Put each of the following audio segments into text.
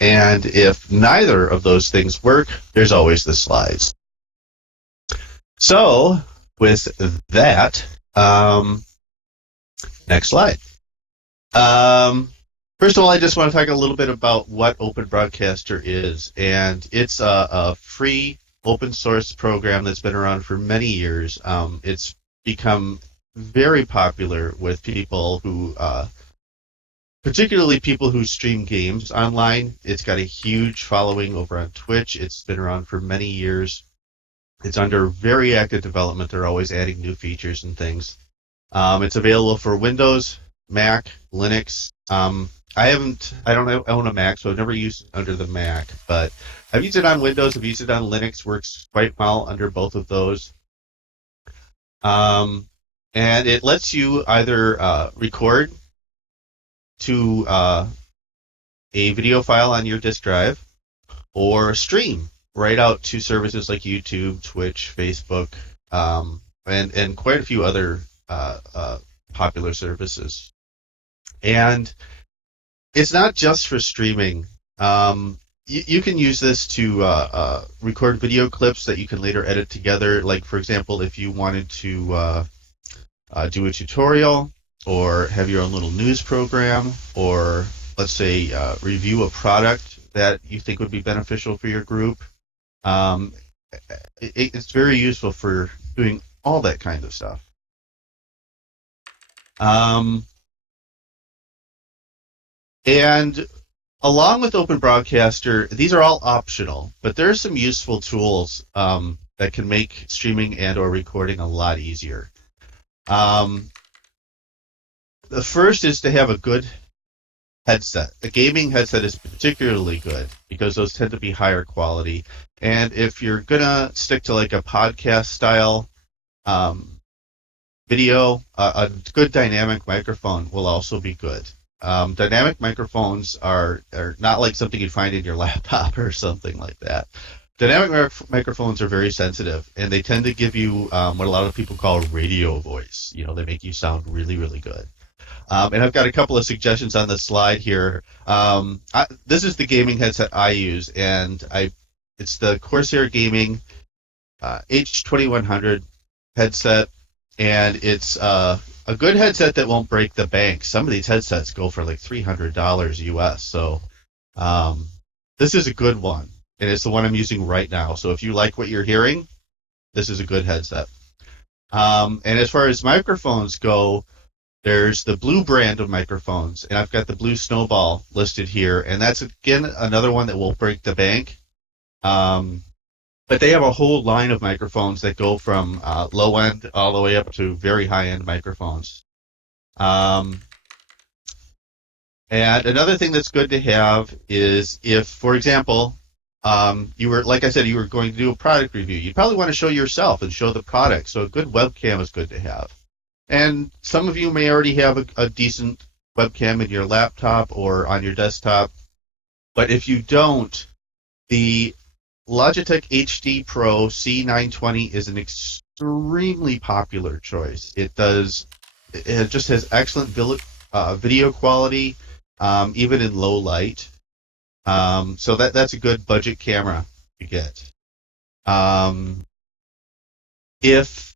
And if neither of those things work, there's always the slides. So with that, next slide. First of all, I just want to talk a little bit about what Open Broadcaster is. And it's a free open source program that's been around for many years. It's become very popular with people who, particularly people who stream games online. It's got a huge following over on Twitch. It's been around for many years. It's under very active development. They're always adding new features and things. It's available for Windows, Mac, Linux. I don't own a Mac, so I've never used it under the Mac, but I've used it on Windows, I've used it on Linux, works quite well under both of those. And it lets you either record to a video file on your disk drive or stream right out to services like YouTube, Twitch, Facebook, and quite a few other popular services. And it's not just for streaming. You can use this to record video clips that you can later edit together. Like, for example, if you wanted to do a tutorial or have your own little news program, or let's say review a product that you think would be beneficial for your group. It's very useful for doing all that kind of stuff. And along with Open Broadcaster, these are all optional, but there are some useful tools that can make streaming and or recording a lot easier. The first is to have a good headset. A gaming headset is particularly good because those tend to be higher quality. And if you're going to stick to like a podcast style video, a good dynamic microphone will also be good. Dynamic microphones are not like something you'd find in your laptop or something like that. Dynamic microphones are very sensitive, and they tend to give you what a lot of people call radio voice. You know, they make you sound really, really good. And I've got a couple of suggestions on the slide here. This is the gaming headset I use, and it's the Corsair Gaming H2100 headset, and it's a good headset that won't break the bank. Some of these headsets go for like $300 US, so this is a good one, and it's the one I'm using right now. So if you like what you're hearing, this is a good headset. And as far as microphones go, there's the Blue brand of microphones, and I've got the Blue Snowball listed here, and that's, again, another one that won't break the bank. But they have a whole line of microphones that go from low-end all the way up to very high-end microphones. And another thing that's good to have is if, for example, you were going to do a product review, you'd probably want to show yourself and show the product, so a good webcam is good to have. And some of you may already have a decent webcam in your laptop or on your desktop. But if you don't, the Logitech HD Pro C920 is an extremely popular choice. It just has excellent video quality, even in low light. So that's a good budget camera to get. If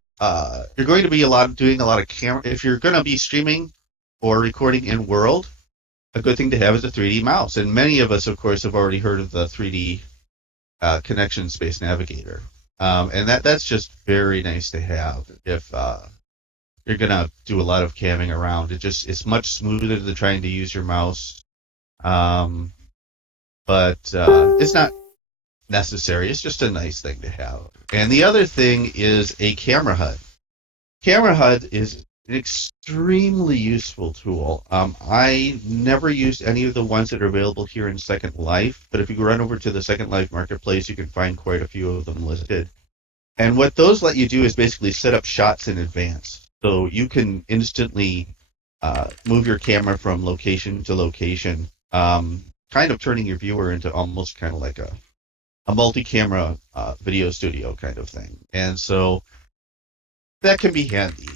you're going to be doing a lot of camera, if you're going to be streaming or recording in World, a good thing to have is a 3D mouse. And many of us, of course, have already heard of the 3D Connection Space Navigator. And that's just very nice to have if you're going to do a lot of camming around. It's much smoother than trying to use your mouse. But it's not necessary. It's just a nice thing to have. And the other thing is a camera HUD. Camera HUD is an extremely useful tool. I never used any of the ones that are available here in Second Life, but if you run over to the Second Life marketplace, you can find quite a few of them listed. And what those let you do is basically set up shots in advance. So you can instantly move your camera from location to location, kind of turning your viewer into almost kind of like a multi-camera video studio kind of thing. And so that can be handy.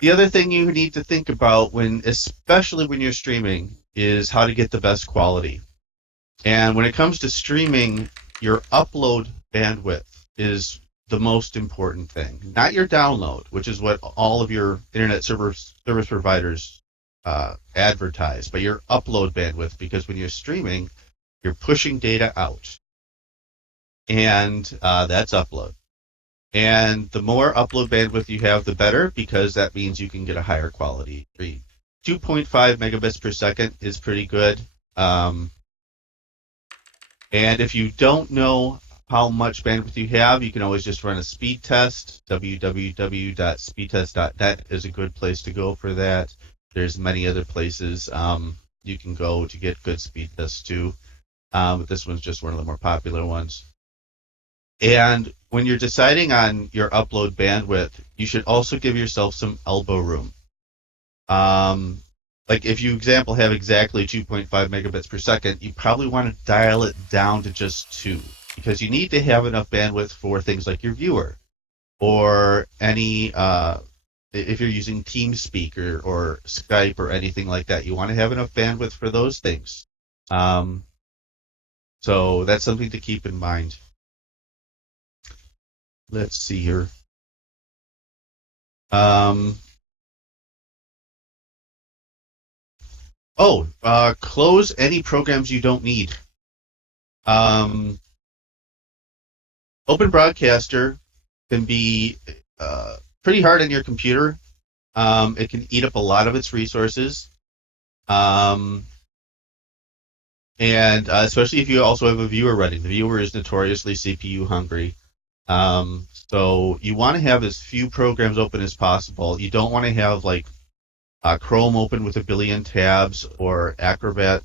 The other thing you need to think about especially when you're streaming, is how to get the best quality. And when it comes to streaming, your upload bandwidth is the most important thing, not your download, which is what all of your internet service providers advertise, but your upload bandwidth, because when you're streaming, you're pushing data out, and that's upload. And the more upload bandwidth you have, the better, because that means you can get a higher quality read. 2.5 megabits per second is pretty good. And if you don't know how much bandwidth you have, you can always just run a speed test. www.speedtest.net is a good place to go for that. There's many other places you can go to get good speed tests too. But this one's just one of the more popular ones. And when you're deciding on your upload bandwidth, you should also give yourself some elbow room. Like if you, example, have exactly 2.5 megabits per second, you probably want to dial it down to just 2, because you need to have enough bandwidth for things like your viewer, or any, if you're using TeamSpeak or Skype or anything like that, you want to have enough bandwidth for those things. So that's something to keep in mind. Let's see here. Close any programs you don't need. Open Broadcaster can be pretty hard on your computer. It can eat up a lot of its resources. And especially if you also have a viewer running. The viewer is notoriously CPU hungry. So you want to have as few programs open as possible. You don't want to have like Chrome open with a billion tabs, or Acrobat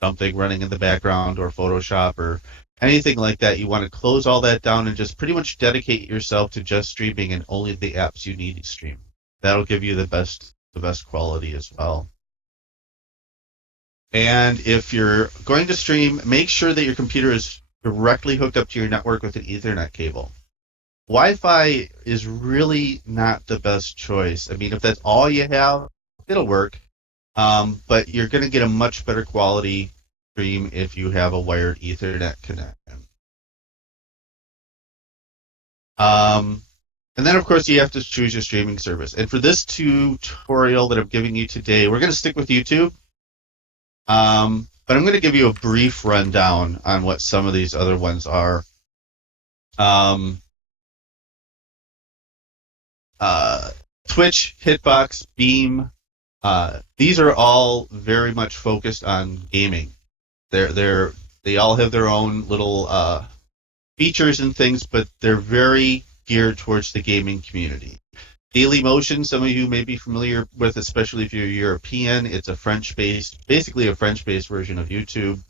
something running in the background, or Photoshop, or anything like that. You want to close all that down and just pretty much dedicate yourself to just streaming and only the apps you need to stream. That'll give you the best quality as well. And if you're going to stream, make sure that your computer is directly hooked up to your network with an Ethernet cable. Wi-Fi is really not the best choice. I mean, if that's all you have, it'll work. But you're going to get a much better quality stream if you have a wired Ethernet connection. And then, of course, you have to choose your streaming service. And for this tutorial that I'm giving you today, we're going to stick with YouTube. But I'm going to give you a brief rundown on what some of these other ones are. Twitch, Hitbox, Beam, these are all very much focused on gaming. They all have their own little features and things, but they're very geared towards the gaming community. Dailymotion, some of you may be familiar with, especially if you're European. It's basically a French-based version of YouTube.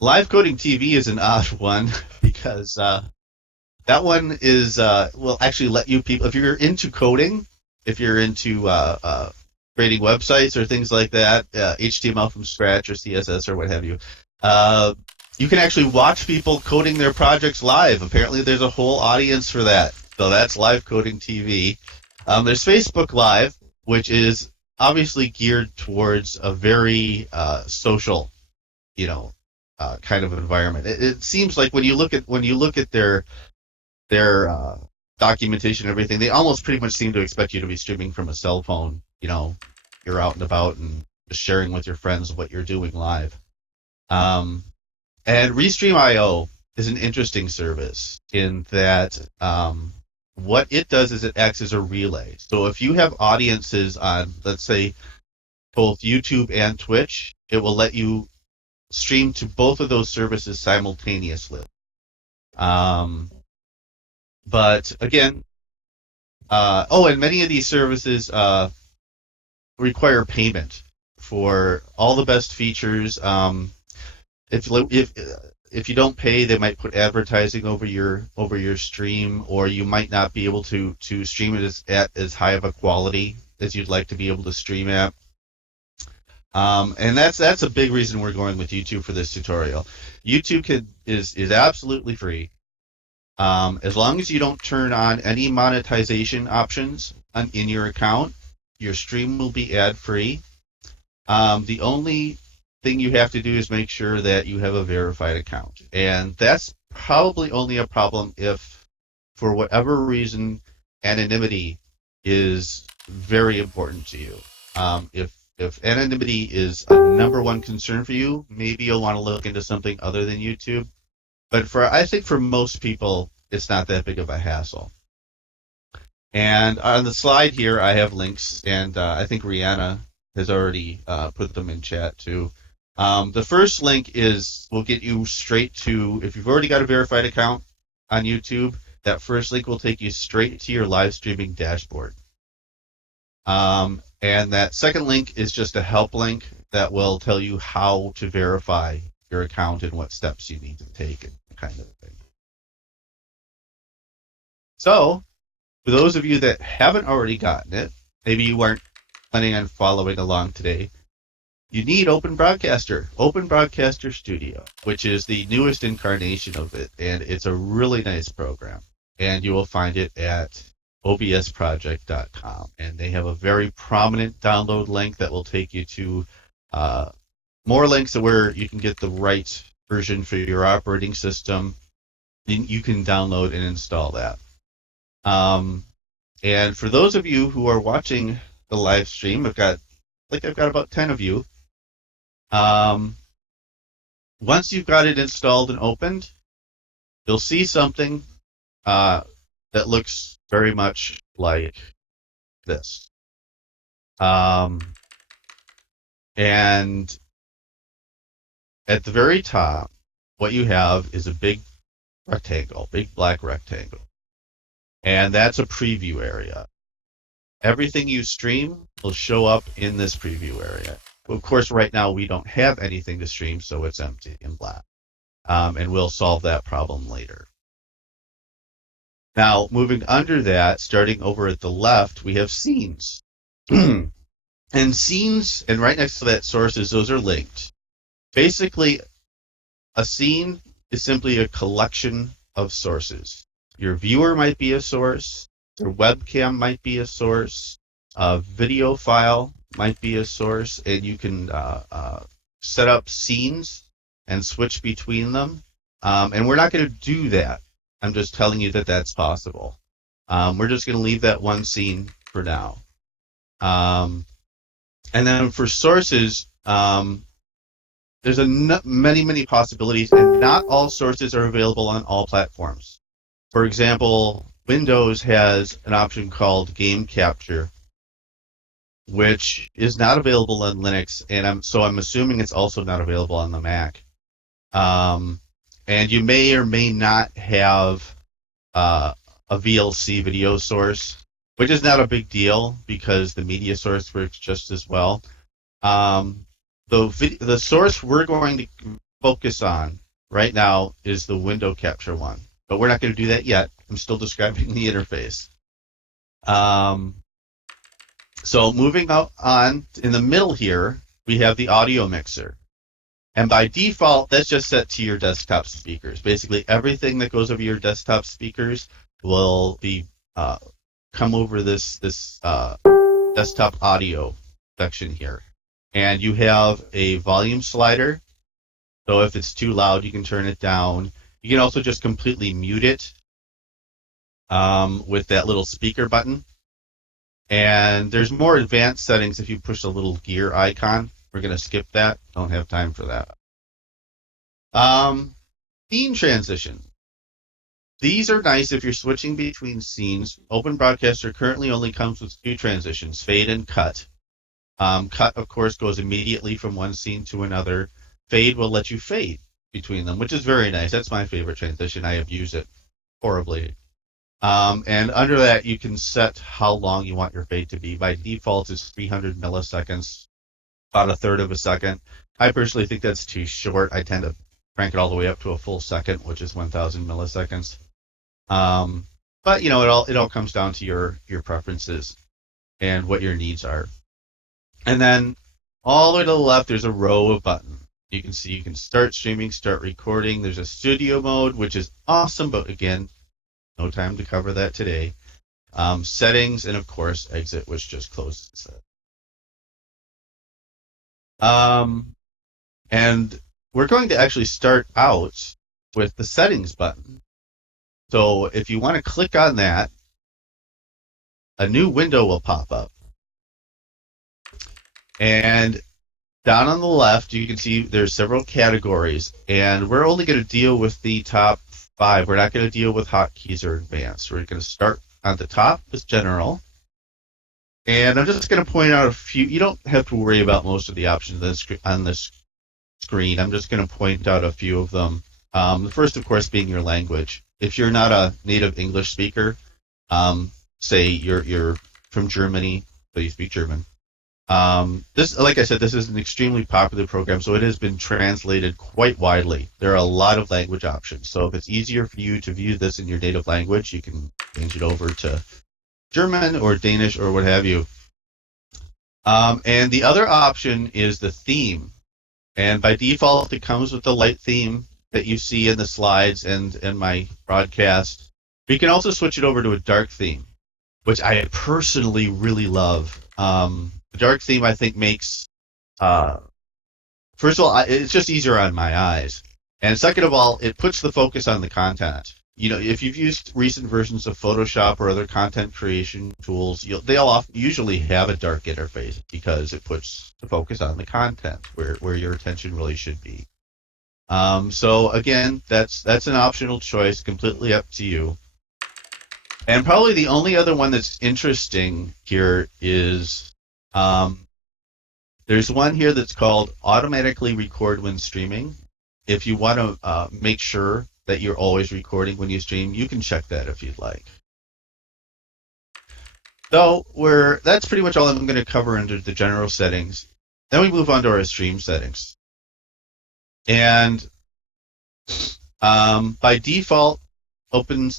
Live Coding TV is an odd one, because that one is will actually let you people, if you're into coding, if you're into creating websites or things like that, HTML from scratch or CSS or what have you, you can actually watch people coding their projects live. Apparently there's a whole audience for that. So that's Live Coding TV. There's Facebook Live, which is obviously geared towards a very social, kind of environment. It seems like when you look at their documentation and everything, they almost pretty much seem to expect you to be streaming from a cell phone. You're out and about and just sharing with your friends what you're doing live. And Restream.io is an interesting service in that what it does is it acts as a relay. So if you have audiences on, let's say, both YouTube and Twitch, it will let you stream to both of those services simultaneously. But again, and many of these services require payment for all the best features. If you don't pay, they might put advertising over your stream, or you might not be able to stream it at as high of a quality as you'd like to be able to stream at. And that's a big reason we're going with YouTube for this tutorial. YouTube is absolutely free. As long as you don't turn on any monetization options in your account, your stream will be ad-free. The only thing you have to do is make sure that you have a verified account. And that's probably only a problem if, for whatever reason, anonymity is very important to you. If anonymity is a number one concern for you, maybe you'll want to look into something other than YouTube. But I think for most people, it's not that big of a hassle. And on the slide here, I have links, and I think Rihanna has already put them in chat too. The first link will get you straight to, if you've already got a verified account on YouTube, that first link will take you straight to your live streaming dashboard. And that second link is just a help link that will tell you how to verify your account and what steps you need to take and kind of thing. So, for those of you that haven't already gotten it, maybe you weren't planning on following along today, you need Open Broadcaster Studio, which is the newest incarnation of it, and it's a really nice program. And you will find it at obsproject.com, and they have a very prominent download link that will take you to more links to where you can get the right version for your operating system. You can download and install that. And for those of you who are watching the live stream, I've got about 10 of you. Once you've got it installed and opened, you'll see something that looks very much like this. And at the very top, what you have is a big black rectangle. And that's a preview area. Everything you stream will show up in this preview area. Of course, right now we don't have anything to stream, so it's empty and black. And we'll solve that problem later. Now, moving under that, starting over at the left, we have scenes. And scenes, and right next to that, sources, those are linked. Basically, a scene is simply a collection of sources. Your viewer might be a source, your webcam might be a source, a video file might be a source, and you can set up scenes and switch between them. And we're not going to do that. I'm just telling you that that's possible. We're just going to leave that one scene for now. And then for sources, there's many possibilities, and not all sources are available on all platforms. For example, Windows has an option called Game Capture, which is not available on Linux, and I'm assuming it's also not available on the Mac. And you may or may not have a VLC video source, which is not a big deal because the media source works just as well. The source we're going to focus on right now is the window capture one, but we're not going to do that yet. I'm still describing the interface. So moving on, in the middle here, we have the audio mixer. And by default, that's just set to your desktop speakers. Basically, everything that goes over your desktop speakers will be come over this desktop audio section here. And you have a volume slider. So if it's too loud, you can turn it down. You can also just completely mute it with that little speaker button. And there's more advanced settings if you push the little gear icon. We're going to skip that. Don't have time for that. Scene transition. These are nice if you're switching between scenes. Open Broadcaster currently only comes with two transitions, fade and cut. Cut, of course, goes immediately from one scene to another. Fade will let you fade between them, which is very nice. That's my favorite transition. I have used it horribly. And under that, you can set how long you want your fade to be. By default, it's 300 milliseconds, about a third of a second. I personally think that's too short. I tend to crank it all the way up to a full second, which is 1,000 milliseconds. But you know, it all comes down to your preferences and what your needs are. And then all the way to the left, there's a row of buttons. You can see you can start streaming, start recording. There's a studio mode, which is awesome, but again, no time to cover that today. Settings, and of course, exit, which just closes it. And we're going to actually start out with the settings button. So if you want to click on that, a new window will pop up. And down on the left, you can see there's several categories, and we're only going to deal with the top 5. We're not going to deal with hotkeys or advanced. We're going to start on the top with general. And I'm just going to point out a few. You don't have to worry about most of the options on this screen. I'm just going to point out a few of them. The first, of course, being your language. If you're not a native English speaker, say you're from Germany, so you speak German. This, like I said, this is an extremely popular program, so it has been translated quite widely. There are a lot of language options. So if it's easier for you to view this in your native language, you can change it over to German or Danish or what have you. And the other option is the theme. And by default, it comes with the light theme that you see in the slides and in my broadcast. We can also switch it over to a dark theme, which I personally really love. The dark theme, I think, makes, first of all, it's just easier on my eyes. And second of all, it puts the focus on the content. You know, if you've used recent versions of Photoshop or other content creation tools, they'll usually have a dark interface because it puts the focus on the content where your attention really should be. So again, that's an optional choice, completely up to you. And probably the only other one that's interesting here is there's one here that's called automatically record when streaming. If you want to make sure that you're always recording when you stream, you can check that if you'd like. So that's pretty much all I'm going to cover under the general settings. Then we move on to our stream settings. And by default, Open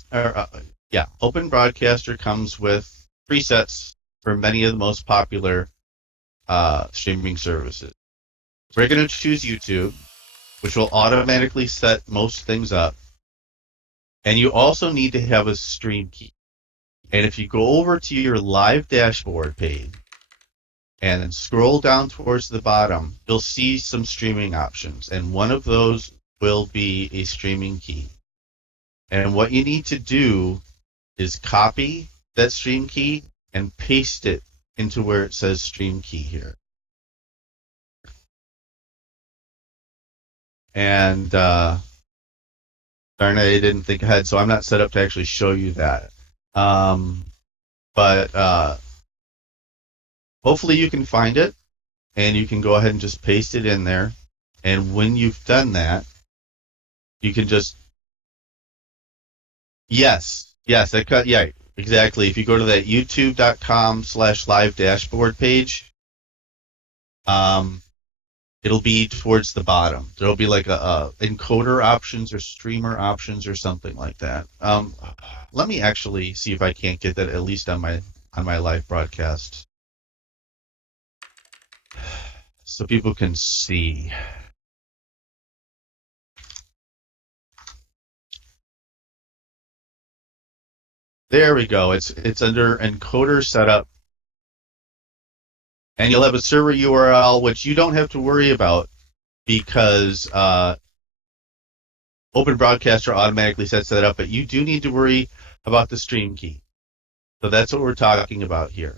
Broadcaster comes with presets for many of the most popular streaming services. We're going to choose YouTube, which will automatically set most things up. And you also need to have a stream key. And if you go over to your live dashboard page and then scroll down towards the bottom, you'll see some streaming options. And one of those will be a streaming key. And what you need to do is copy that stream key and paste it into where it says stream key here. And darn it, I didn't think ahead, so I'm not set up to actually show you that. But hopefully you can find it, and you can go ahead and just paste it in there. And when you've done that, you can just yes, exactly. If you go to that youtube.com/live dashboard page, it'll be towards the bottom. There'll be like a encoder options or streamer options or something like that. Let me actually see if I can't get that at least on my live broadcast, so people can see. There we go. It's under encoder setup. And you'll have a server URL, which you don't have to worry about because Open Broadcaster automatically sets that up, but you do need to worry about the stream key. So that's what we're talking about here.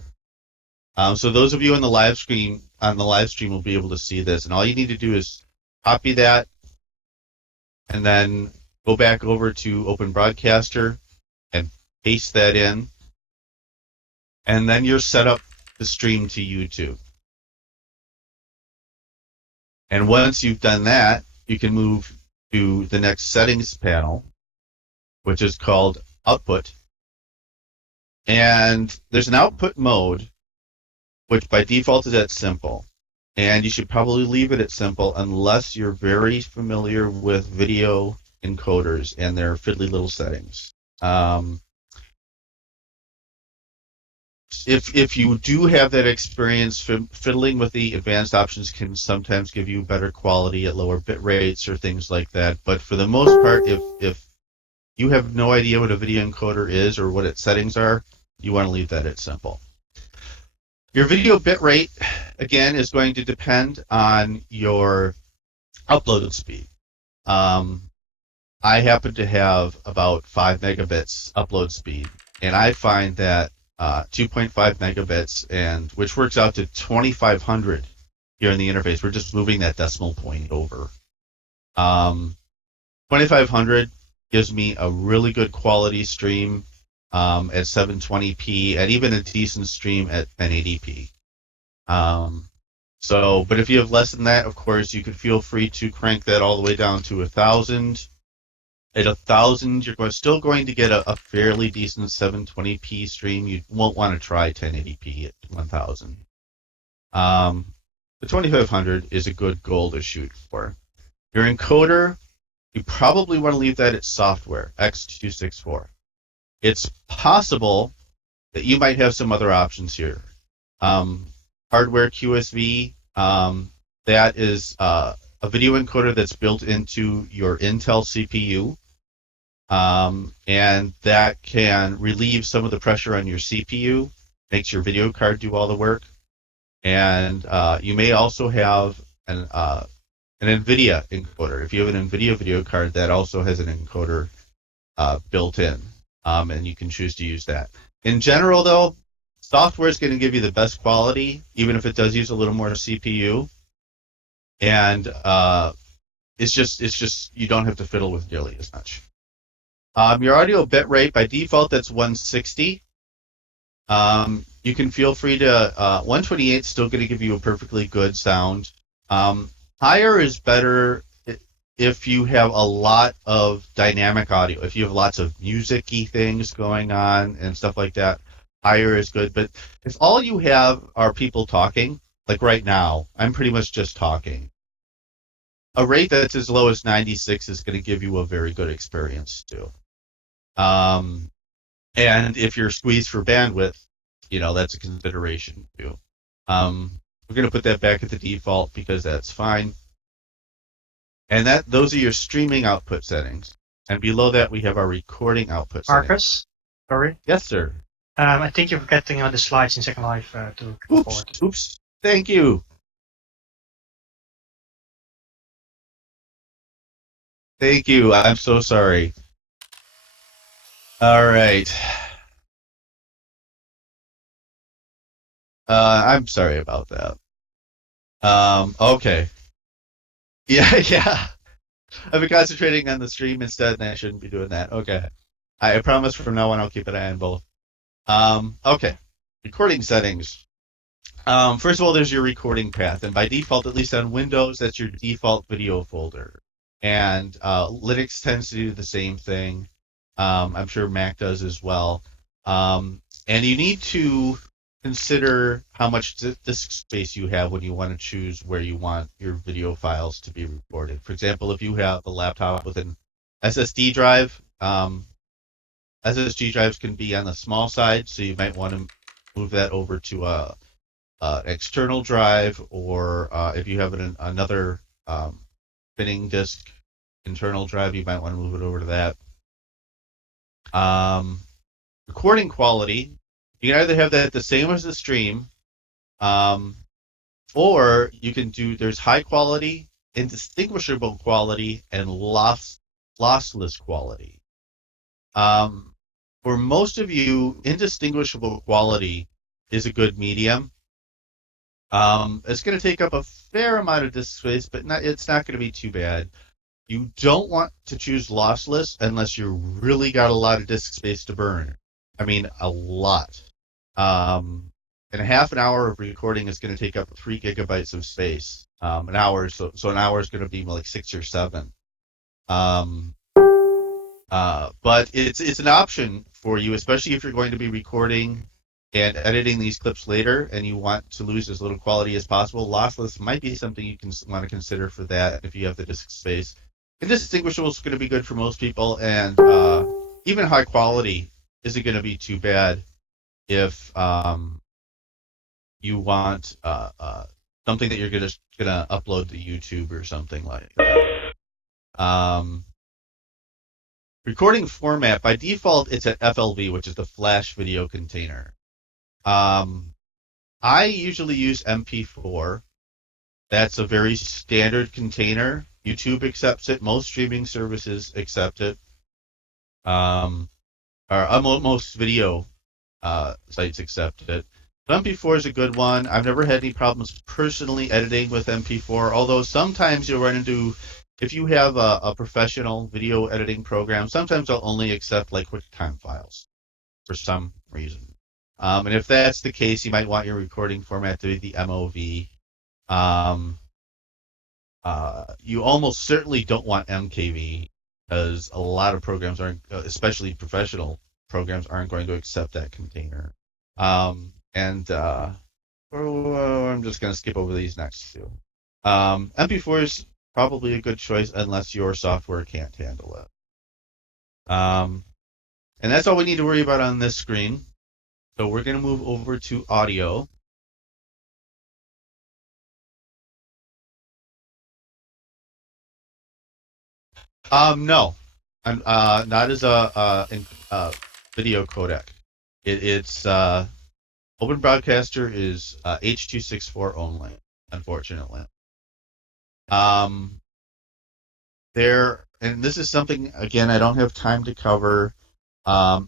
So those of you on the live stream will be able to see this, and all you need to do is copy that and then go back over to Open Broadcaster and paste that in, and then you're set up to stream to YouTube. And once you've done that, you can move to the next settings panel, which is called Output. And there's an output mode, which by default is at simple. And you should probably leave it at simple unless you're very familiar with video encoders and their fiddly little settings. If you do have that experience, fiddling with the advanced options can sometimes give you better quality at lower bit rates or things like that. But for the most part, if you have no idea what a video encoder is or what its settings are, you want to leave that at simple. Your video bit rate again, is going to depend on your upload speed. I happen to have about 5 megabits upload speed, and I find that 2.5 megabits, and which works out to 2,500 here in the interface. We're just moving that decimal point over. 2,500 gives me a really good quality stream at 720p, and even a decent stream at 1080p. But if you have less than that, of course, you could feel free to crank that all the way down to 1,000. At 1,000, you're still going to get a fairly decent 720p stream. You won't want to try 1080p at 1,000. The 2,500 is a good goal to shoot for. Your encoder, you probably want to leave that at software, X264. It's possible that you might have some other options here. Hardware QSV, that is a video encoder that's built into your Intel CPU, and that can relieve some of the pressure on your CPU, makes your video card do all the work. And you may also have an NVIDIA encoder. If you have an NVIDIA video card, that also has an encoder built in, and you can choose to use that. In general, though, software is going to give you the best quality, even if it does use a little more CPU. And it's just you don't have to fiddle with nearly as much. Your audio bit rate, by default, that's 160. You can feel free to 128 is still going to give you a perfectly good sound. Higher is better if you have a lot of dynamic audio. If you have lots of music-y things going on and stuff like that, higher is good. But if all you have are people talking, like right now, I'm pretty much just talking, a rate that's as low as 96 is going to give you a very good experience too. And if you're squeezed for bandwidth, that's a consideration too. We're going to put that back at the default because that's fine. And those are your streaming output settings. And below that, we have our recording output settings. Marcus, sorry. Yes, sir. I think you're forgetting the slides in Second Life to go forward. Oops. Thank you. Thank you. I'm so sorry. All right. I'm sorry about that. Okay. Yeah. I've been concentrating on the stream instead, and I shouldn't be doing that. Okay. I promise from now on I'll keep an eye on both. Okay. Recording settings. First of all, there's your recording path, and by default, at least on Windows, that's your default video folder. And Linux tends to do the same thing. I'm sure Mac does as well. And you need to consider how much disk space you have when you want to choose where you want your video files to be recorded. For example, if you have a laptop with an SSD drive, SSD drives can be on the small side, so you might want to move that over to a external drive, or if you have another spinning disk internal drive, you might want to move it over to that. Recording quality, you can either have that the same as the stream, or you can there's high quality, indistinguishable quality, and lossless quality. For most of you, indistinguishable quality is a good medium. It's going to take up a fair amount of disk space, but it's not going to be too bad. You don't want to choose lossless unless you really got a lot of disk space to burn. I mean, a lot. And a half an hour of recording is going to take up 3 gigabytes of space. An hour, so an hour is going to be like 6 or 7. But it's an option for you, especially if you're going to be recording and editing these clips later and you want to lose as little quality as possible. Lossless might be something you can want to consider for that if you have the disk space. Indistinguishable is going to be good for most people, and even high quality isn't going to be too bad if you want something that you're gonna upload to YouTube or something like that. Recording format, by default, it's at FLV, which is the Flash Video Container. I usually use MP4. That's a very standard container. YouTube accepts it. Most streaming services accept it. Um, most video sites accept it. MP4 is a good one. I've never had any problems personally editing with MP4, although sometimes you'll run into, if you have a professional video editing program, sometimes they'll only accept like QuickTime files for some reason. And if that's the case, you might want your recording format to be the MOV. You almost certainly don't want MKV because a lot of programs aren't, especially professional programs, aren't going to accept that container. I'm just going to skip over these next two. MP4 is probably a good choice unless your software can't handle it. And that's all we need to worry about on this screen. So we're going to move over to audio. No, not as a video codec. It's Open Broadcaster is H.264 only, unfortunately. And this is something, again, I don't have time to cover. I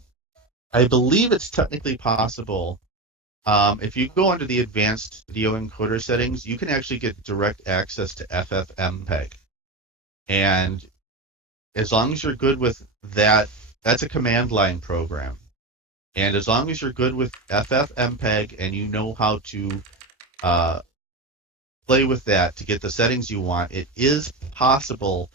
believe it's technically possible. If you go under the advanced video encoder settings, you can actually get direct access to FFmpeg. And as long as you're good with that, that's a command line program. And as long as you're good with FFmpeg and you know how to play with that to get the settings you want, it is possible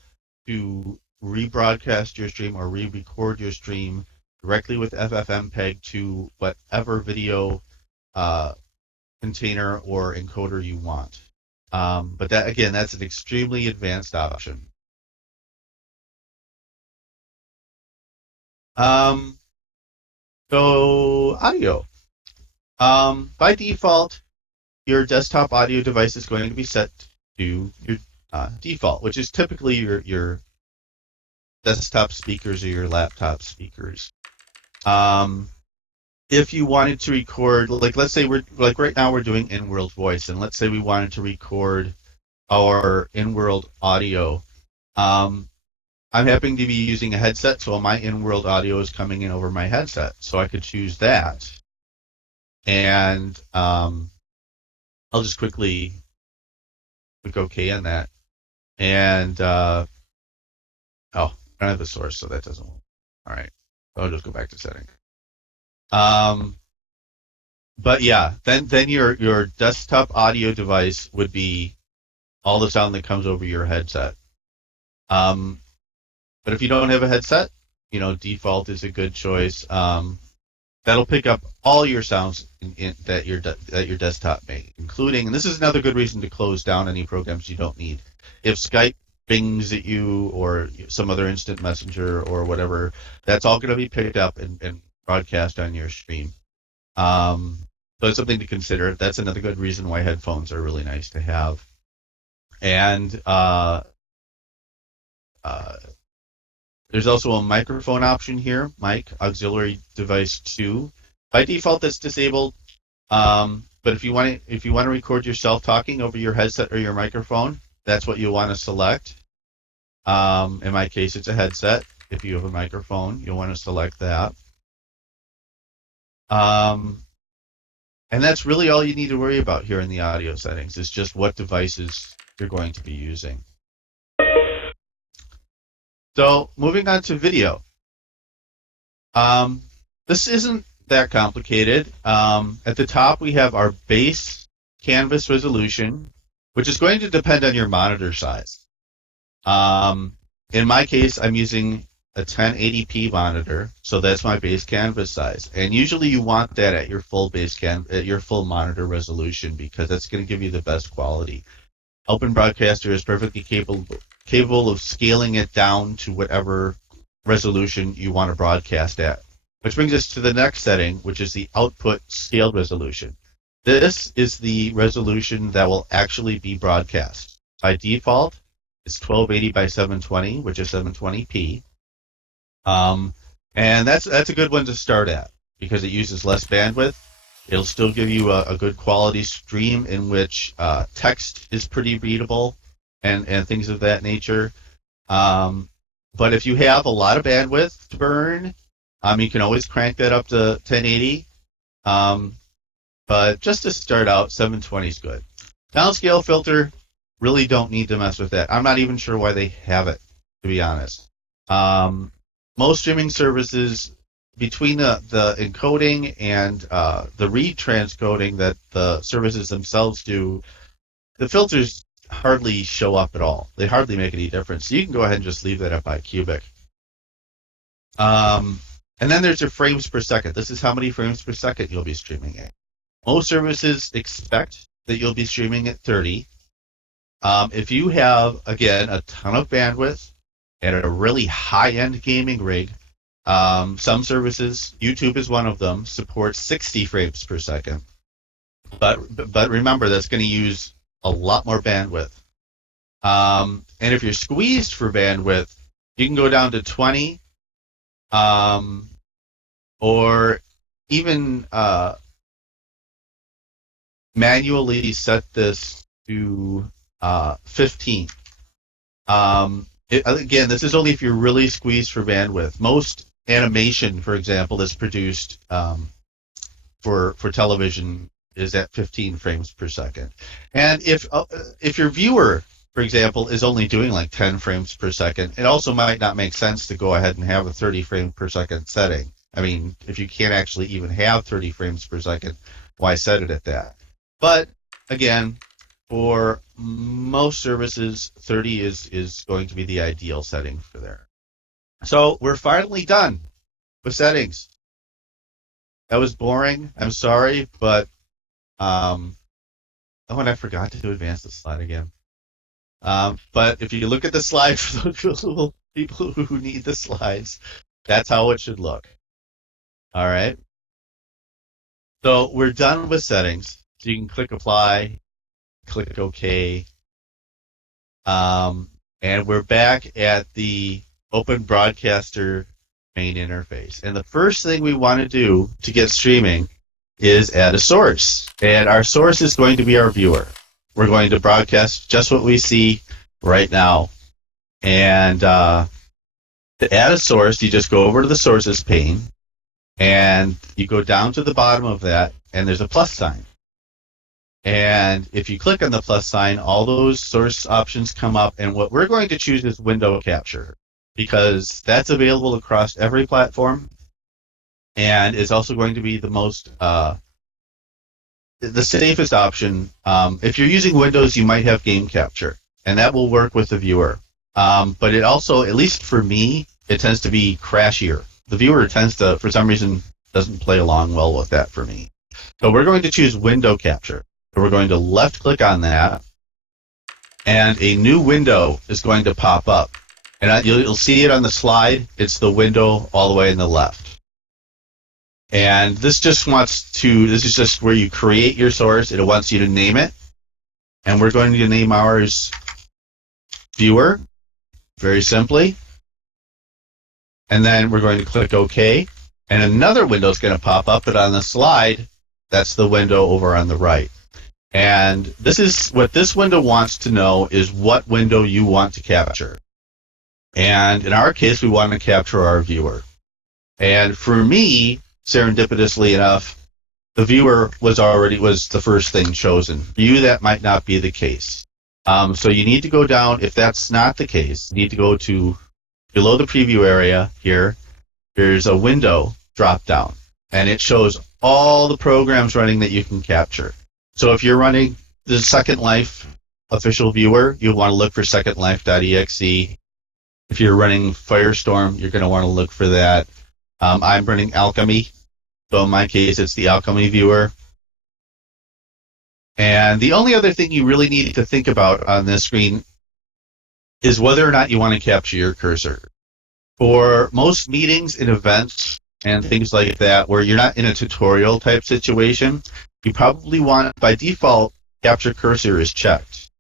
to rebroadcast your stream or re-record your stream directly with FFmpeg to whatever video container or encoder you want. But that, again, that's an extremely advanced option. So audio. By default, your desktop audio device is going to be set to your default, which is typically your desktop speakers or your laptop speakers. If you wanted to record, like let's say right now we're doing in-world voice, and let's say we wanted to record our in-world audio. I'm happening to be using a headset, so my in-world audio is coming in over my headset. So I could choose that. And I'll just quick OK on that. And, I don't have the source, so that doesn't work. All right. I'll just go back to settings. But yeah, then your desktop audio device would be all the sound that comes over your headset. But if you don't have a headset, default is a good choice. That'll pick up all your sounds that your desktop makes, including, and this is another good reason to close down any programs you don't need. If Skype bings at you or some other instant messenger or whatever, that's all going to be picked up and broadcast on your stream. So it's something to consider. That's another good reason why headphones are really nice to have. And there's also a microphone option here, mic, auxiliary device 2. By default, that's disabled. But if you want to record yourself talking over your headset or your microphone, that's what you want to select. In my case, it's a headset. If you have a microphone, you'll want to select that. And that's really all you need to worry about here in the audio settings, is just what devices you're going to be using. So moving on to video. This isn't that complicated. At the top, we have our base canvas resolution, which is going to depend on your monitor size. In my case, I'm using a 1080p monitor, so that's my base canvas size. And usually you want that at your full monitor resolution, because that's going to give you the best quality. Open Broadcaster is perfectly capable of scaling it down to whatever resolution you want to broadcast at. Which brings us to the next setting, which is the output scaled resolution. This is the resolution that will actually be broadcast. By default, it's 1280 by 720, which is 720p. And that's a good one to start at, because it uses less bandwidth. It'll still give you a good quality stream in which text is pretty readable and things of that nature. But if you have a lot of bandwidth to burn, you can always crank that up to 1080. But just to start out, 720 is good. Downscale filter, really don't need to mess with that. I'm not even sure why they have it, to be honest. Most streaming services, between the encoding and the retranscoding that the services themselves do, the filters hardly show up at all. They hardly make any difference. So you can go ahead and just leave that at bicubic. And then there's your frames per second. This is how many frames per second you'll be streaming at. Most services expect that you'll be streaming at 30. If you have, again, a ton of bandwidth and a really high-end gaming rig, some services, YouTube is one of them, supports 60 frames per second. But remember, that's going to use a lot more bandwidth. And if you're squeezed for bandwidth, you can go down to 20, or even manually set this to 15. Again, this is only if you're really squeezed for bandwidth. Most animation, for example, that's produced for television is at 15 frames per second. And if your viewer, for example, is only doing like 10 frames per second, it also might not make sense to go ahead and have a 30 frame per second setting. I mean, if you can't actually even have 30 frames per second, why set it at that? But again, for most services, 30 is going to be the ideal setting for there. So we're finally done with settings. That was boring. I'm sorry, but and I forgot to advance the slide again. But if you look at the slide for those people who need the slides, that's how it should look. All right. So we're done with settings. So you can click apply, click OK. And we're back at the Open Broadcaster main interface. And the first thing we want to do to get streaming is add a source. And our source is going to be our viewer. We're going to broadcast just what we see right now. And to add a source, you just go over to the sources pane, and you go down to the bottom of that, and there's a plus sign. And if you click on the plus sign, all those source options come up, and what we're going to choose is window capture, because that's available across every platform, and is also going to be the most the safest option. If you're using Windows, you might have game capture, and that will work with the viewer. But it also, at least for me, it tends to be crashier. The viewer tends to, for some reason, doesn't play along well with that for me. So we're going to choose window capture. So we're going to left click on that, and a new window is going to pop up. And you'll see it on the slide. It's the window all the way in the left. And this is just where you create your source. It wants you to name it. And we're going to name ours viewer, very simply. And then we're going to click OK. And another window is going to pop up, but on the slide, that's the window over on the right. And this is what this window wants to know is what window you want to capture. And in our case, we want to capture our viewer. And for me, serendipitously enough, the viewer was the first thing chosen. For you, that might not be the case. So you need to go down. If that's not the case, you need to go to below the preview area here. There's a window drop down, and it shows all the programs running that you can capture. So if you're running the Second Life official viewer, you'll want to look for secondlife.exe. If you're running Firestorm, you're going to want to look for that. I'm running Alchemy, so in my case, it's the Alchemy viewer. And the only other thing you really need to think about on this screen is whether or not you want to capture your cursor. For most meetings and events and things like that, where you're not in a tutorial type situation, you probably want, by default, capture cursor is checked.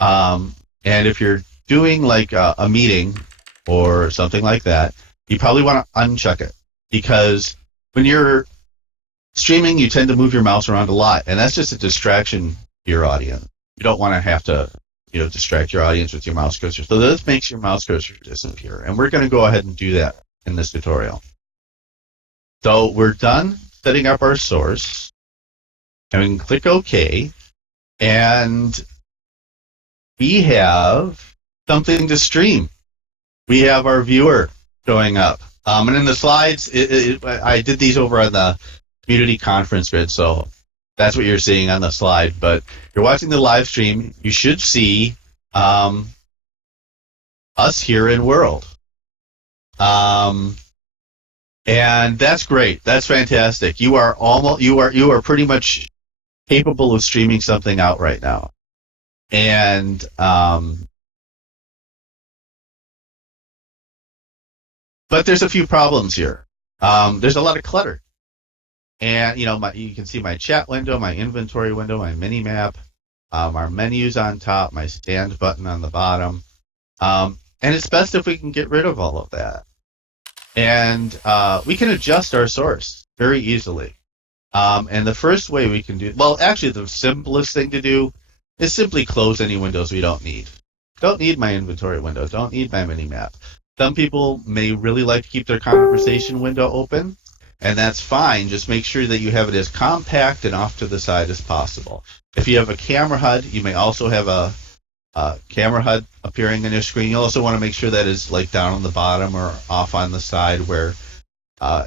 And if you're doing like a meeting or something like that, you probably want to uncheck it, because when you're streaming, you tend to move your mouse around a lot, and that's just a distraction to your audience. You don't want to have to, distract your audience with your mouse cursor. So this makes your mouse cursor disappear, and we're going to go ahead and do that in this tutorial. So we're done setting up our source, and we can click OK, and we have something to stream. We have our viewer showing up. And in the slides, I did these over on the community conference grid, so that's what you're seeing on the slide. But if you're watching the live stream, you should see us here in World. And that's great. That's fantastic. You are pretty much capable of streaming something out right now. And but there's a few problems here. There's a lot of clutter. And you can see my chat window, my inventory window, my mini map, our menus on top, my stand button on the bottom. And it's best if we can get rid of all of that. And we can adjust our source very easily. And the first way we can actually the simplest thing to do is simply close any windows we don't need. Don't need my inventory window, don't need my mini map. Some people may really like to keep their conversation window open, and that's fine. Just make sure that you have it as compact and off to the side as possible. If you have a camera HUD, you may also have a camera HUD appearing on your screen. You also want to make sure that is like down on the bottom or off on the side where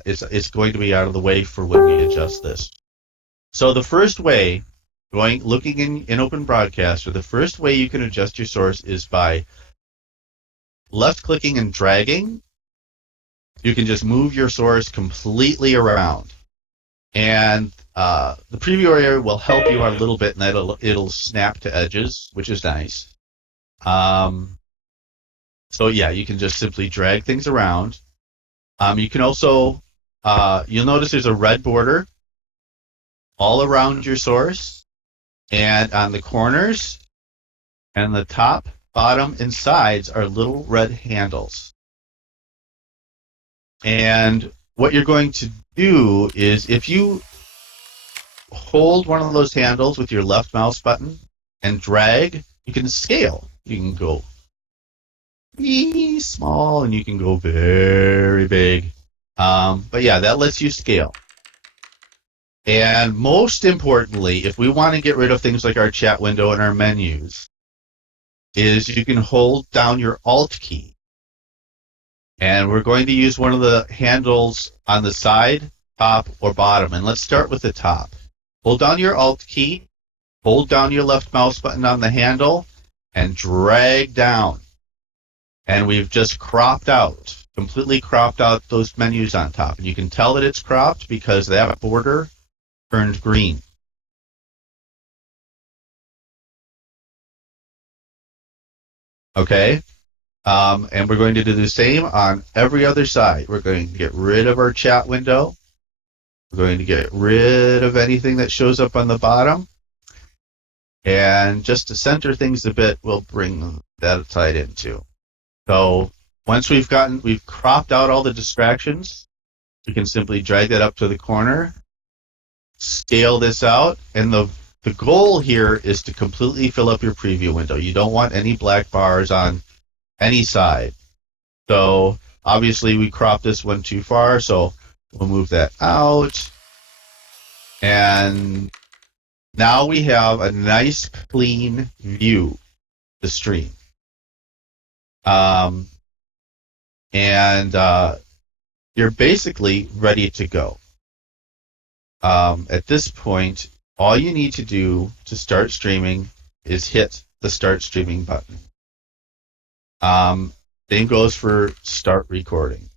it's going to be out of the way for when we adjust this. So the first way, looking in Open Broadcaster, the first way you can adjust your source is by left-clicking and dragging. You can just move your source completely around. And the preview area will help you out a little bit, and it'll snap to edges, which is nice. So yeah, you can just simply drag things around. You can also, you'll notice there's a red border all around your source, and on the corners and the top, bottom, and sides are little red handles. And what you're going to do is, if you hold one of those handles with your left mouse button and drag, you can scale. You can go small and you can go very big. But yeah, that lets you scale. And most importantly, if we want to get rid of things like our chat window and our menus, is you can hold down your Alt key. And we're going to use one of the handles on the side, top, or bottom. And let's start with the top. Hold down your Alt key, hold down your left mouse button on the handle, and drag down. And we've just completely cropped out those menus on top. And you can tell that it's cropped because that border turned green. Okay? And we're going to do the same on every other side. We're going to get rid of our chat window. We're going to get rid of anything that shows up on the bottom. And just to center things a bit, we'll bring that side in too. So once we've cropped out all the distractions, we can simply drag that up to the corner, scale this out, and the goal here is to completely fill up your preview window. You don't want any black bars on any side. So obviously we cropped this one too far, so we'll move that out. And now we have a nice clean view to stream. And you're basically ready to go. At this point, all you need to do to start streaming is hit the Start Streaming button. Same goes for Start Recording.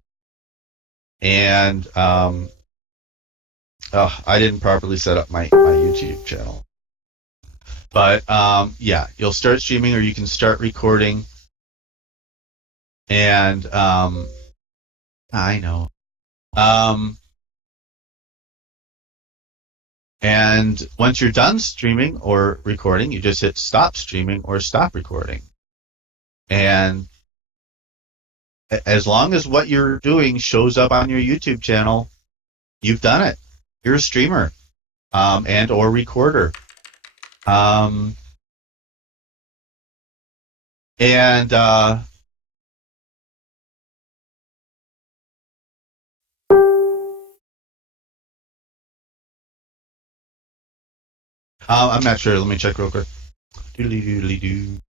And I didn't properly set up my YouTube channel. But yeah, you'll start streaming or you can start recording. And I know. And once you're done streaming or recording, you just hit Stop Streaming or Stop Recording. And as long as what you're doing shows up on your YouTube channel, you've done it. you're a streamer, and or recorder. And I'm not sure. Let me check real quick. Doodly doodly doo.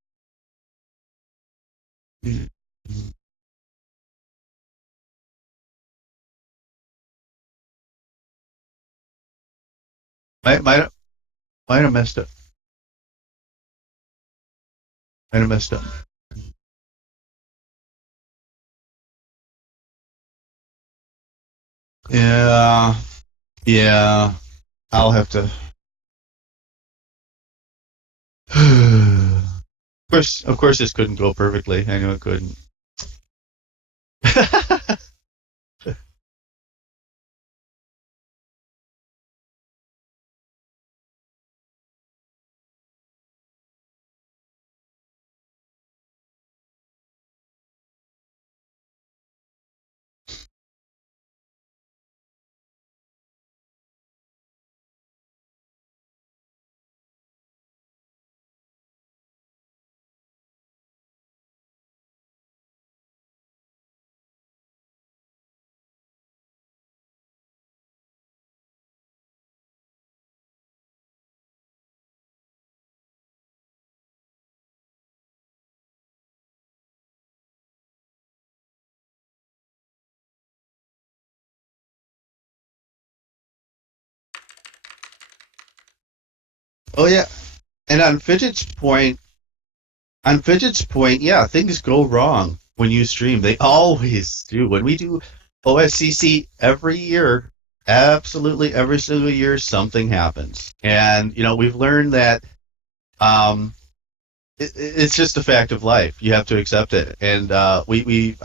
Might have messed up. Might have messed up. Yeah. I'll have to. Of course, this couldn't go perfectly. I know it couldn't. Oh yeah, and on Fidget's point, yeah, things go wrong when you stream. They always do. When we do OSCC every year, absolutely every single year, something happens, and we've learned that um, it's just a fact of life. You have to accept it, and we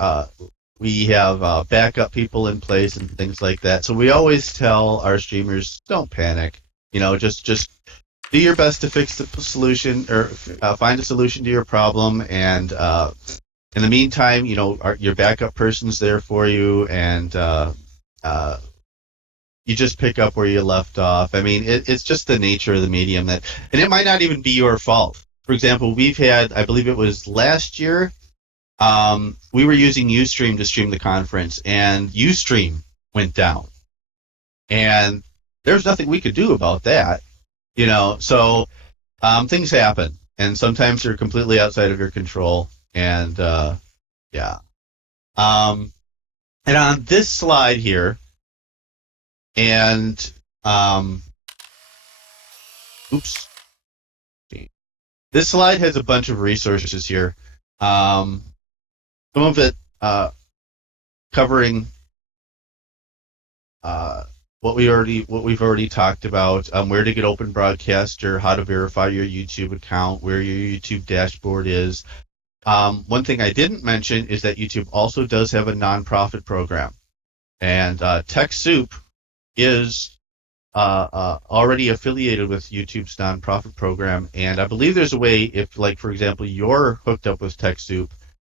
have backup people in place and things like that. So we always tell our streamers, don't panic. Just do your best to fix the solution or find a solution to your problem, and in the meantime, your backup person's there for you, and you just pick up where you left off. I mean, it's just the nature of the medium and it might not even be your fault. For example, we've had, I believe it was last year, we were using Ustream to stream the conference, and Ustream went down, and there's nothing we could do about that. So things happen, and sometimes they're completely outside of your control, and yeah. And on this slide here, and oops, this slide has a bunch of resources here. Some of it covering what we've already talked about, where to get Open Broadcaster, how to verify your YouTube account, where your YouTube dashboard is. One thing I didn't mention is that YouTube also does have a nonprofit program, and TechSoup is already affiliated with YouTube's nonprofit program, and I believe there's a way, if, like, for example, you're hooked up with TechSoup,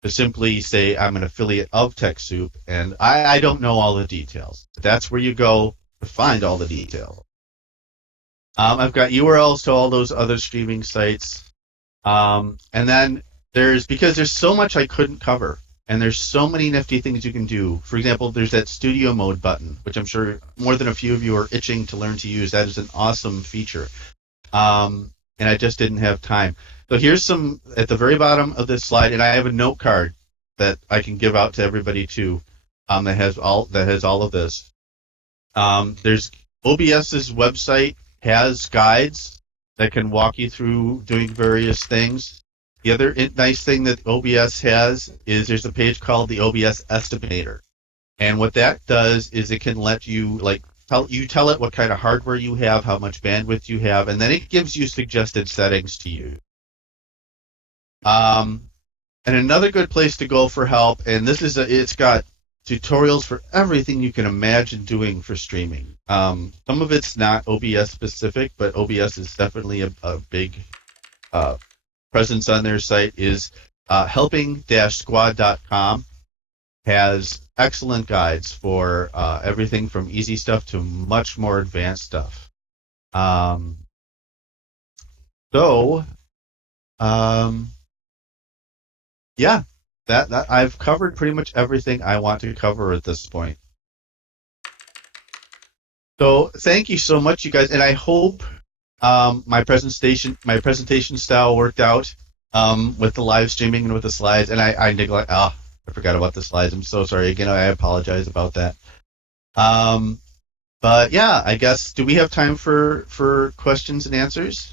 to simply say, I'm an affiliate of TechSoup, and I don't know all the details. That's where you go to find all the details. I've got URLs to all those other streaming sites, and then because there's so much I couldn't cover, and there's so many nifty things you can do. For example, there's that studio mode button, which I'm sure more than a few of you are itching to learn to use. That is an awesome feature. And I just didn't have time. So here's some at the very bottom of this slide, and I have a note card that I can give out to everybody too, that has all of this. There's OBS's website has guides that can walk you through doing various things. The other nice thing that OBS has is there's a page called the OBS Estimator, and what that does is it can let you tell it what kind of hardware you have, how much bandwidth you have, and then it gives you suggested settings to use. And another good place to go for help, and it's got tutorials for everything you can imagine doing for streaming. Some of it's not OBS specific, but OBS is definitely a big presence on their site, is helping-squad.com. has excellent guides for everything from easy stuff to much more advanced stuff. So, yeah, that I've covered pretty much everything I want to cover at this point. So thank you so much, you guys, and I hope my presentation style worked out with the live streaming and with the slides. And I forgot about the slides. I'm so sorry again. I apologize about that. But yeah, I guess, do we have time for questions and answers?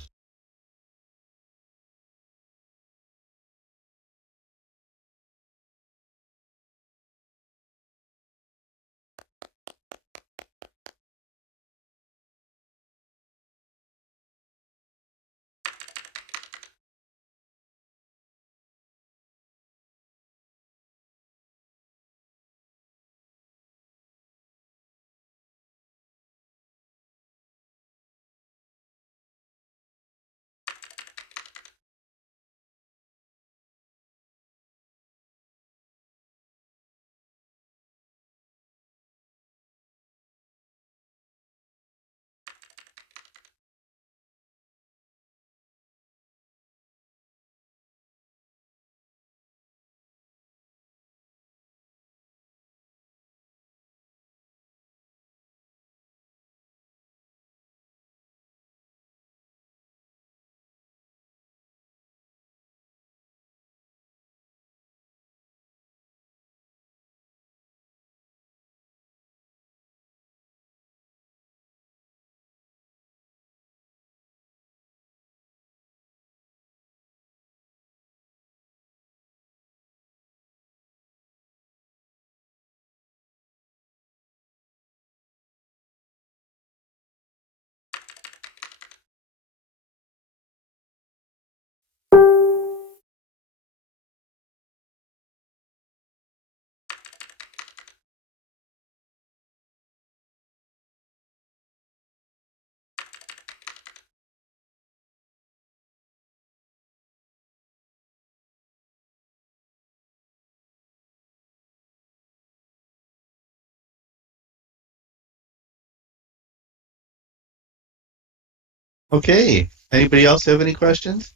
Okay. Anybody else have any questions?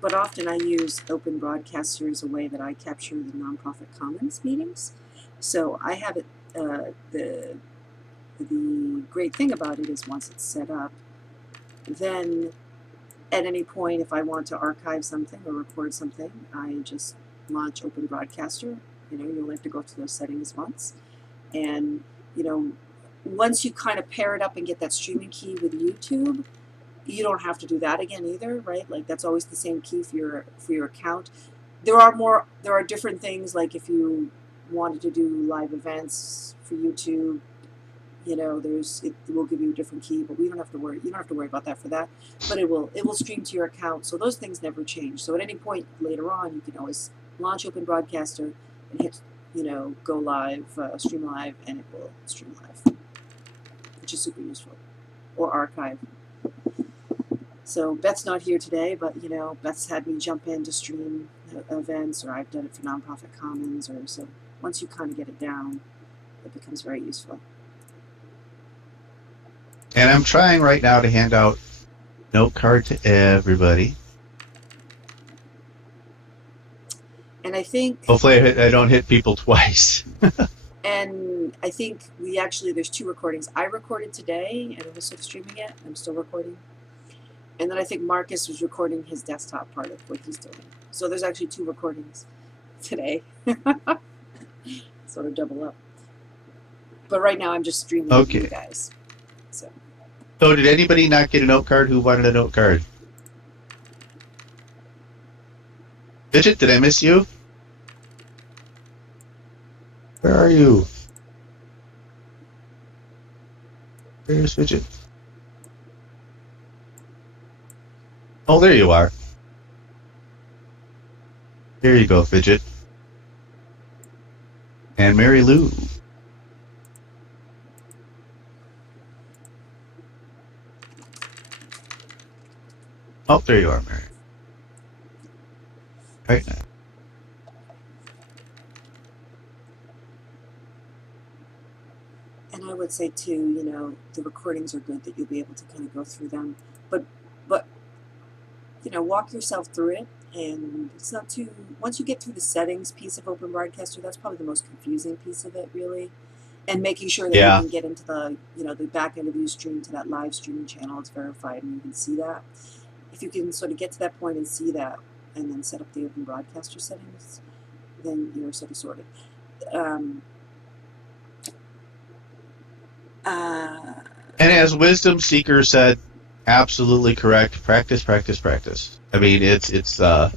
But often I use Open Broadcaster as a way that I capture the nonprofit commons meetings. So I have it. The great thing about it is once it's set up, then at any point, if I want to archive something or record something, I just launch Open Broadcaster. You only have to go through those settings once, and once you kind of pair it up and get that streaming key with YouTube, you don't have to do that again either, right? Like that's always the same key for your account. There are different things, like if you wanted to do live events for YouTube, it will give you a different key, but you don't have to worry about that for that. But it will stream to your account, so those things never change. So at any point later on, you can always launch Open Broadcaster and hit go live, stream live, and it will stream live, which is super useful, or archive. So Beth's not here today, but Beth's had me jump in to stream events, or I've done it for Nonprofit Commons, or so. Once you kind of get it down, it becomes very useful. And I'm trying right now to hand out note card to everybody. And I think hopefully I don't hit people twice. And I think there's 2 recordings. I recorded today, and I'm sort of streaming it. I'm still recording. And then I think Marcus was recording his desktop part of what he's doing. So there's actually 2 recordings today. Sort of double up. But right now I'm just streaming with you guys. So did anybody not get a note card who wanted a note card? Fidget, did I miss you? Where are you? Where's Fidget? Oh, there you are. There you go, Fidget. And Mary Lou. Oh, there you are, Mary. Right now. And I would say too, you know, the recordings are good that you'll be able to kind of go through them, but you know, walk yourself through it, and it's not too. Once you get through the settings piece of Open Broadcaster, that's probably the most confusing piece of it, really, and making sure that you Yeah. can get into the, you know, the back end of Ustream to that live streaming channel. It's verified, and you can see that. If you can sort of get to that point and see that, and then set up the Open Broadcaster settings, then you're sort of sorted. And as Wisdom Seeker said, absolutely correct. Practice, practice, practice. I mean, it's the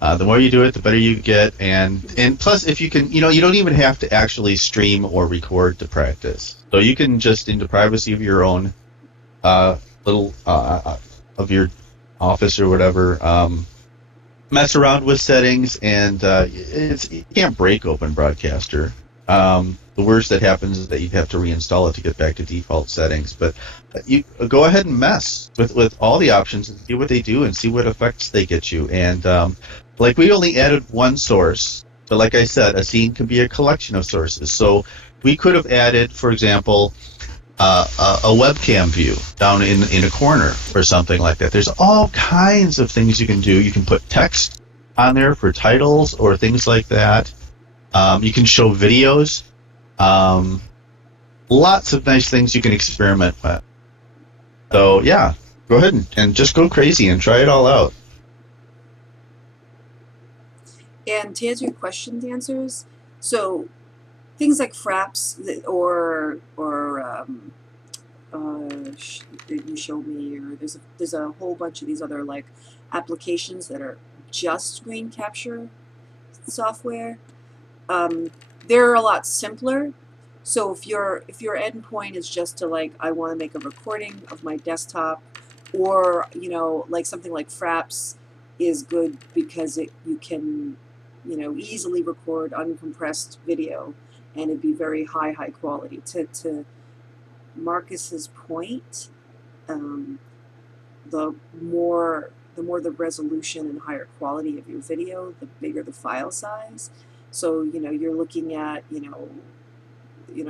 more you do it, the better you get, and plus, if you can, you know, you don't even have to actually stream or record to practice. So you can just, in the privacy of your own little of your office or whatever, mess around with settings, and you can't break Open Broadcaster. The worst that happens is that you have to reinstall it to get back to default settings. But you go ahead and mess with all the options and see what they do and see what effects they get you. And like, we only added one source, but like I said, a scene can be a collection of sources. So we could have added, for example, a webcam view down in a corner or something like that. There's all kinds of things you can do. You can put text on there for titles or things like that. You can show videos. Lots of nice things you can experiment with. So yeah, go ahead and just go crazy and try it all out. And to answer your question, the answers, so things like Fraps or that you showed me, or there's a whole bunch of these other like applications that are just screen capture software. They're a lot simpler. So if your endpoint is just to, like, I want to make a recording of my desktop, or, you know, like something like Fraps is good because you can, you know, easily record uncompressed video, and it'd be very high quality. To Marcus's point, the more the resolution and higher quality of your video, the bigger the file size. So, you know, you're looking at, you know,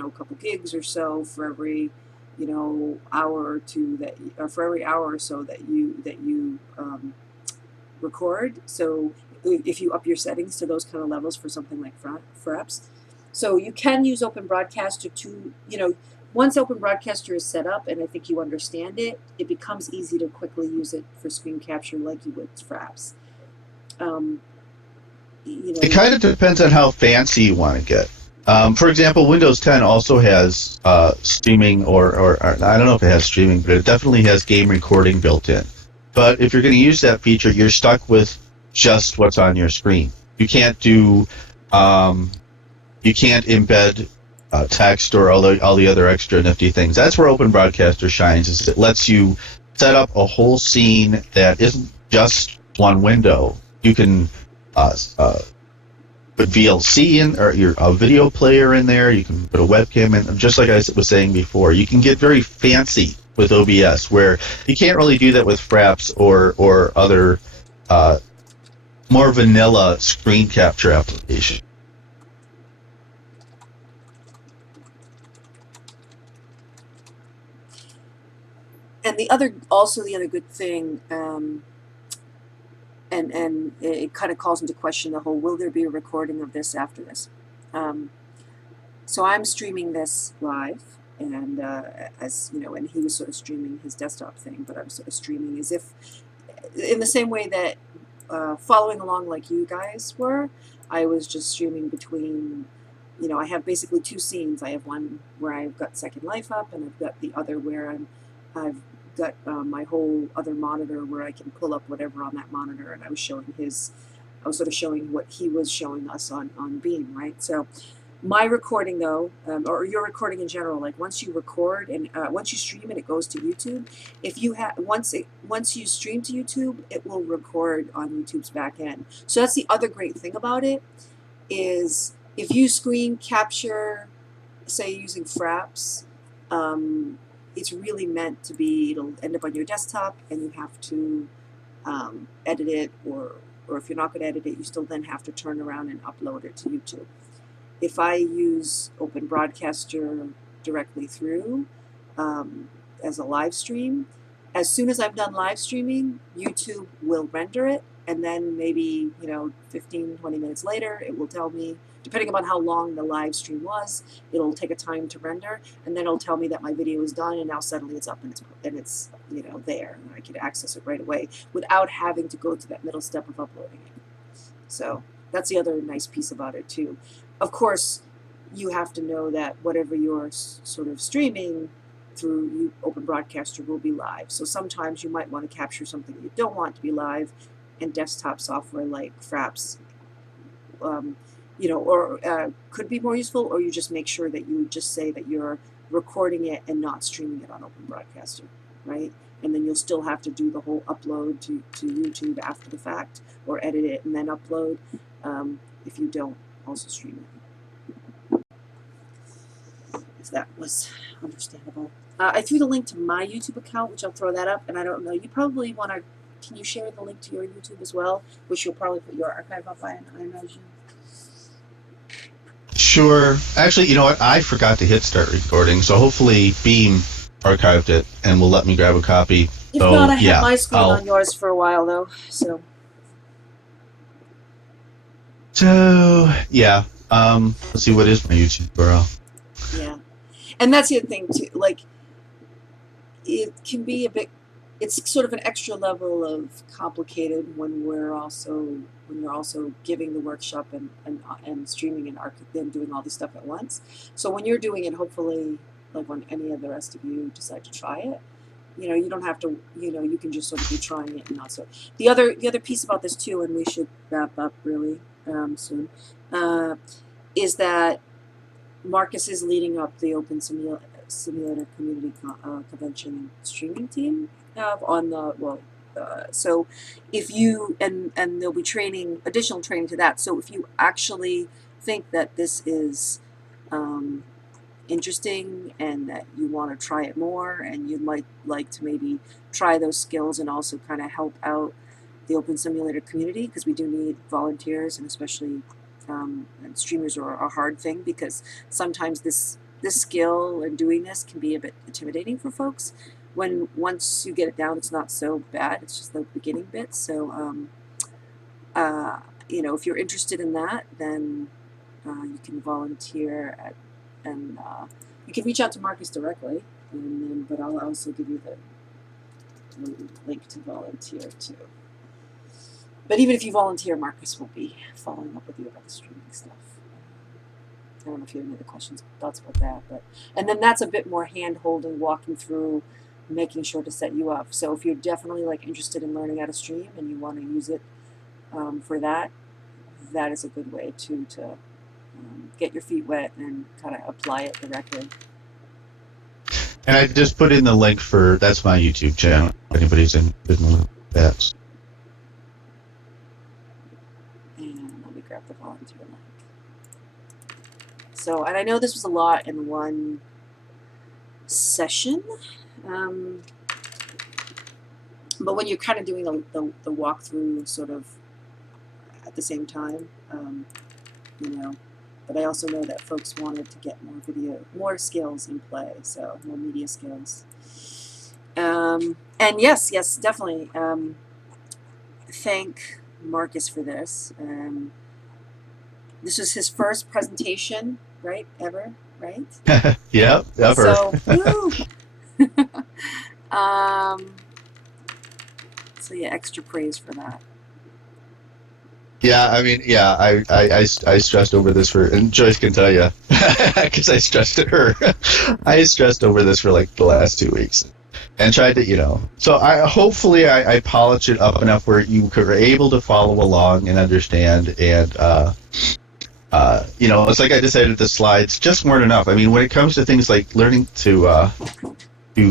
a couple gigs or so for every, you know, hour or two that, or for every hour or so that you record. So if you up your settings to those kind of levels for something like Fraps, so you can use Open Broadcaster to, you know, once Open Broadcaster is set up and I think you understand it, it becomes easy to quickly use it for screen capture like you would Fraps. You know, It kind of depends on how fancy you want to get. For example, Windows 10 also has streaming, or I don't know if it has streaming, but it definitely has game recording built in. But if you're going to use that feature, you're stuck with just what's on your screen. You can't do, you can't embed text or all the other extra nifty things. That's where Open Broadcaster shines. Is it lets you set up a whole scene that isn't just one window. You can put VLC in, or a video player in there. You can put a webcam in. Just like I was saying before, you can get very fancy with OBS, where you can't really do that with Fraps or other more vanilla screen capture applications. and the other good thing, and it kind of calls into question the whole, will there be a recording of this after this? So I'm streaming this live, and as you know, and he was sort of streaming his desktop thing, but I was sort of streaming as if, in the same way that following along like you guys were, I was just streaming between, you know, I have basically two scenes. I have one where I've got Second Life up, and I've got the other where I've got my whole other monitor where I can pull up whatever on that monitor, and I was sort of showing what he was showing us on Beam, right? So My recording though, or your recording in general, like once you record and once you stream it, it goes to YouTube. If you have once you stream to YouTube, it will record on YouTube's back end. So that's the other great thing about it is if you screen capture, say using Fraps, it's really meant to be. It'll end up on your desktop, and you have to edit it, or if you're not going to edit it, you still then have to turn around and upload it to YouTube. If I use Open Broadcaster directly through as a live stream, as soon as I'm done live streaming, YouTube will render it, and then maybe 15, 20 minutes later, it will tell me, depending upon how long the live stream was, it'll take a time to render, and then it'll tell me that my video is done, and now suddenly it's up and it's there, and I can access it right away without having to go through that middle step of uploading it. So that's the other nice piece about it too. Of course, you have to know that whatever you're sort of streaming through Open Broadcaster will be live. So sometimes you might want to capture something you don't want to be live, and desktop software like Fraps, could be more useful, or you just make sure that you just say that you're recording it and not streaming it on Open Broadcaster, right? And then you'll still have to do the whole upload to YouTube after the fact, or edit it and then upload if you don't also stream it. If that was understandable. I threw the link to my YouTube account, which I'll throw that up, and I don't know, you probably want to, can you share the link to your YouTube as well, which you'll probably put your archive up by, I imagine? Sure. Actually, you know what? I forgot to hit start recording, so hopefully Beam archived it and will let me grab a copy. If not, I had my screen on yours for a while, though, so. So, yeah. Let's see, what is my YouTube URL? Yeah. And that's the other thing, too. Like, it can be a bit, it's sort of an extra level of complicated when you're also giving the workshop and streaming and doing all this stuff at once. So when you're doing it, hopefully, like when any of the rest of you decide to try it, you don't have to, you can just sort of be trying it and not so. The other piece about this too, and we should wrap up really soon, is that Marcus is leading up the Open Simulator Community Convention streaming team on the, so if you, and there'll be additional training to that. So if you actually think that this is interesting and that you want to try it more, and you'd like to maybe try those skills and also kind of help out the Open Simulator community, because we do need volunteers, and especially and streamers are a hard thing, because sometimes this skill and doing this can be a bit intimidating for folks. Once you get it down, it's not so bad. It's just the beginning bit. So, if you're interested in that, then you can volunteer and you can reach out to Marcus directly. But I'll also give you the link to volunteer too. But even if you volunteer, Marcus will be following up with you about the streaming stuff. I don't know if you have any other questions, thoughts about that. And then that's a bit more hand-holding, walking through, making sure to set you up. So if you're definitely interested in learning how to stream and you want to use it for that, that is a good way to get your feet wet and kind of apply it directly. And I just put in the link that's my YouTube channel. If anybody's interested in that. And let me grab the volunteer link. So, and I know this was a lot in one session, but when you're kind of doing the walkthrough sort of at the same time, but I also know that folks wanted to get more skills in play, so more media skills. And yes, definitely. Thank Marcus for this. This was his first presentation, right? Ever, right? Yep, ever. So, woo! So yeah, extra praise for that. Yeah, I mean, yeah, I stressed over this and Joyce can tell you, because I stressed at her. I stressed over this for the last 2 weeks, and tried to, So hopefully I polished it up enough where you were able to follow along and understand, and It's like I decided the slides just weren't enough. I mean, when it comes to things like learning to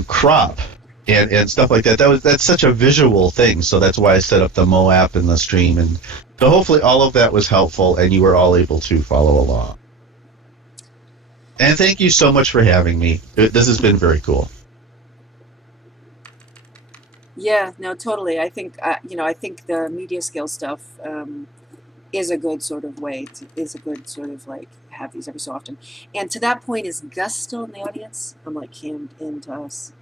crop and stuff like that, that's such a visual thing. So that's why I set up the Mo app and the stream, and so hopefully all of that was helpful, and you were all able to follow along. And thank you so much for having me. This has been very cool. Yeah, no, totally. I think I think the media skill stuff is a good sort of way is a good sort of like have these every so often. And to that point, is Gus still in the audience? I'm like cammed into us.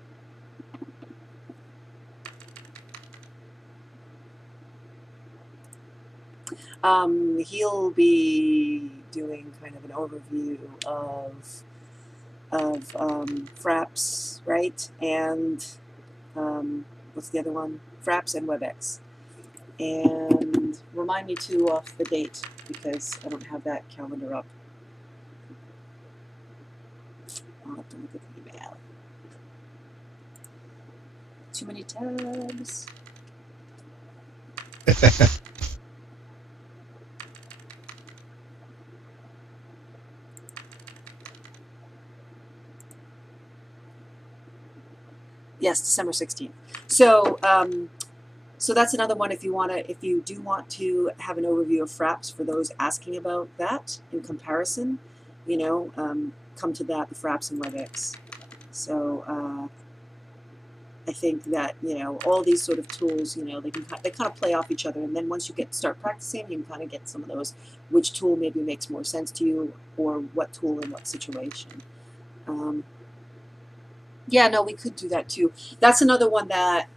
He'll be doing kind of an overview of Fraps, right? And what's the other one? Fraps and WebEx. And remind me too of the date because I don't have that calendar up. I'll have to look at the email. Too many tabs. Yes, December 16th. So, so that's another one if you do want to have an overview of Fraps for those asking about that in comparison, come to that, the Fraps and WebEx. So I think that, all these sort of tools, they kind of play off each other, and then once you start practicing, you can kind of get some of those, which tool maybe makes more sense to you, or what tool in what situation. Yeah, no, we could do that too. That's another one that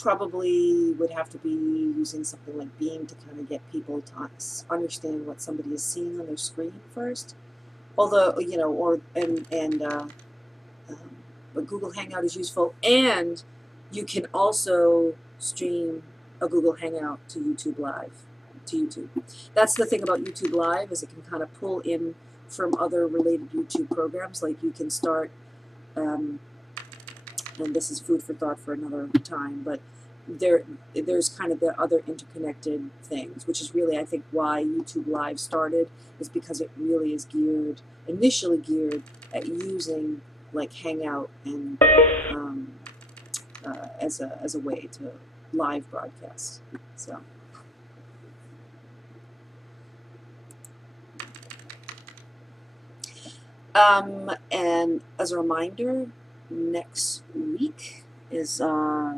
probably would have to be using something like Beam to kind of get people to understand what somebody is seeing on their screen first. Although, but Google Hangout is useful, and you can also stream a Google Hangout to YouTube Live. That's the thing about YouTube Live, is it can kind of pull in from other related YouTube programs. Like you can start. And this is food for thought for another time, but there's kind of the other interconnected things, which is really, I think, why YouTube Live started, is because it really is initially geared at using like Hangout and as a way to live broadcast. So. And as a reminder, next week is,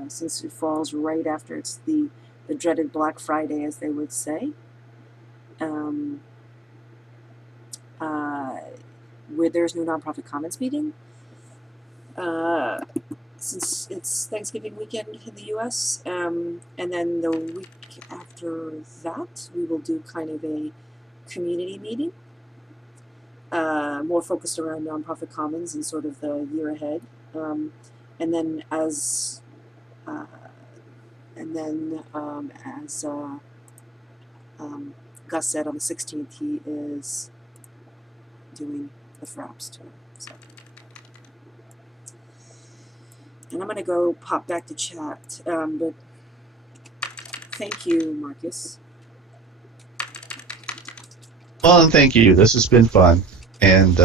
since it falls right after it's the dreaded Black Friday, as they would say, where there's no Nonprofit Commons meeting, since it's Thanksgiving weekend in the US, and then the week after that, we will do kind of a community meeting. More focused around Nonprofit Commons and sort of the year ahead, and then as Gus said, on the 16th he is doing the Fraps tour. So, and I'm gonna go pop back to chat, but thank you, Marcus. Well, and thank you. This has been fun. And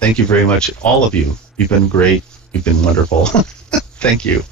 thank you very much, all of you. You've been great. You've been wonderful. Thank you.